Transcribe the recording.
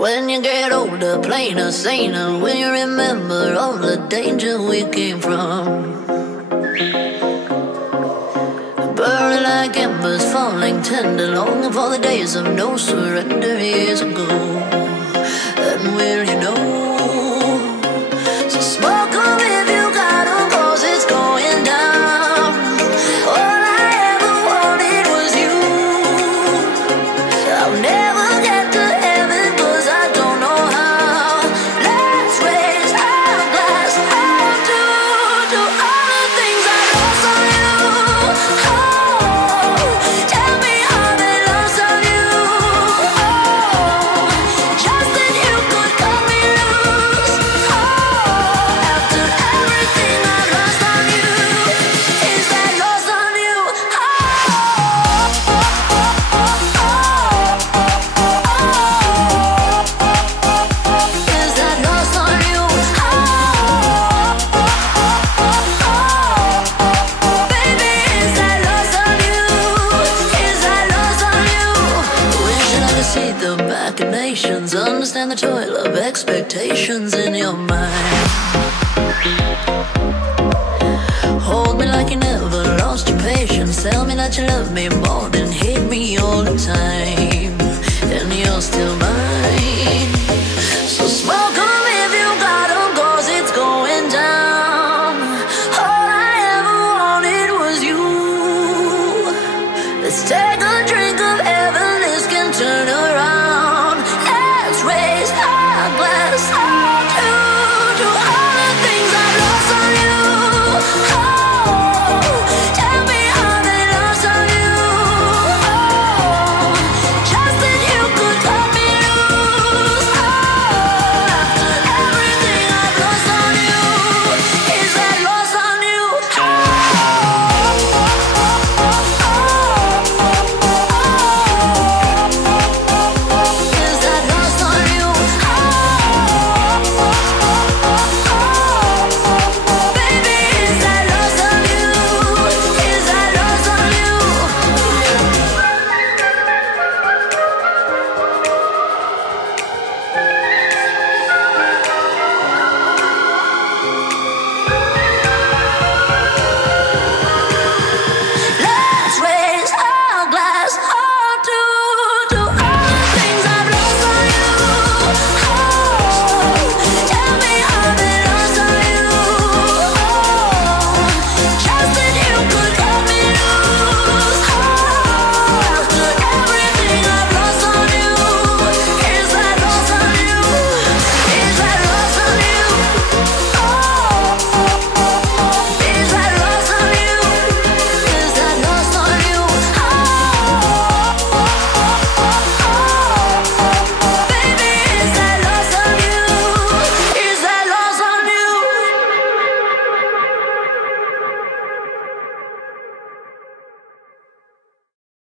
When you get older, plainer, saner, will you remember all the danger we came from? Burning like embers, falling tender, longing for the days of no surrender years ago. And will you know? So smoke 'em if you got 'em, 'cause it's going down. All I ever wanted was you. I'll never get to heaven 'cause I don't know how. Let's raise our glass up to all the things I lost on you. Oh, tell me how they lost on you. Oh, just that you could cut me loose. Oh, after everything I've lost on you, is that lost on you? Is that lost on you? Baby, is that lost on you? Is that lost on you? Wishing I could see the machinations, understand the toil of expectations in your mind. Hold me like you never lost your patience. Tell me that you love me more than hate me all the time. And you're still mine.